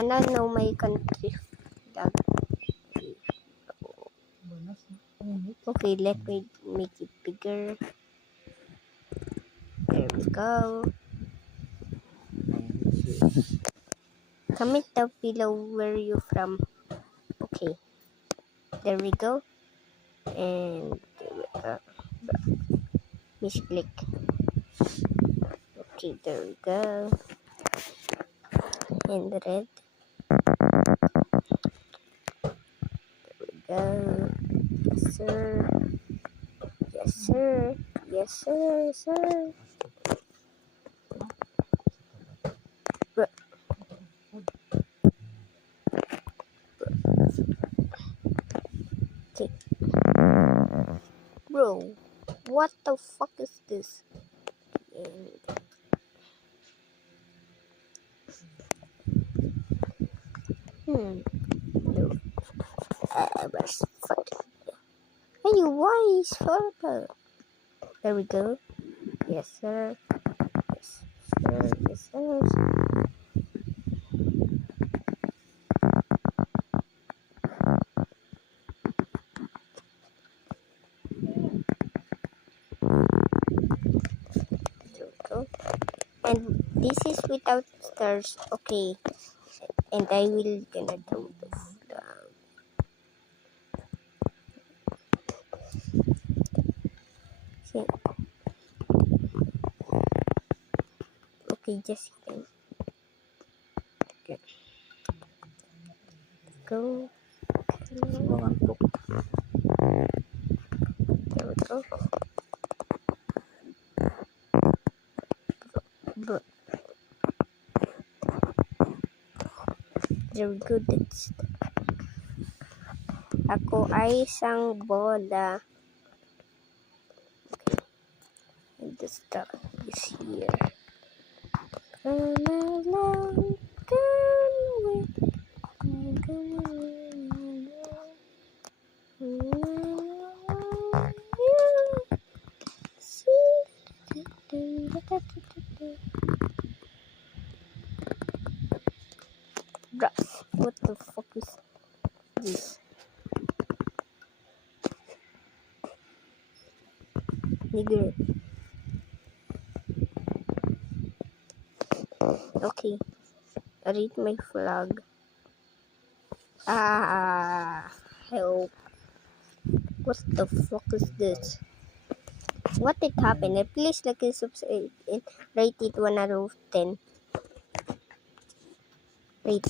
wanna know my country flag? Okay, let me make it bigger. There we go. Comment down below where you're from. Okay, there we go. And misclick. Okay, there we go. And red. There we go. Yes, sir. Yes, sir. Yes, sir. Sir. Okay. Bro, what the fuck is this? No. Fuck. Hey, why is purple? There we go. Yes, sir. Yes, sir. Yes, sir. There we go. And this is without stars. Okay. And I will gonna do this. Okay, just kidding. Okay. Go. There we go. Bro. There we go. That's ako ay isang bola. Okay. And the star is here. What the fuck is this? Nigger. Okay. Read my flag. Help. What the fuck is this? What did happen? Please like and subscribe and rate it 1 out of 10. Rate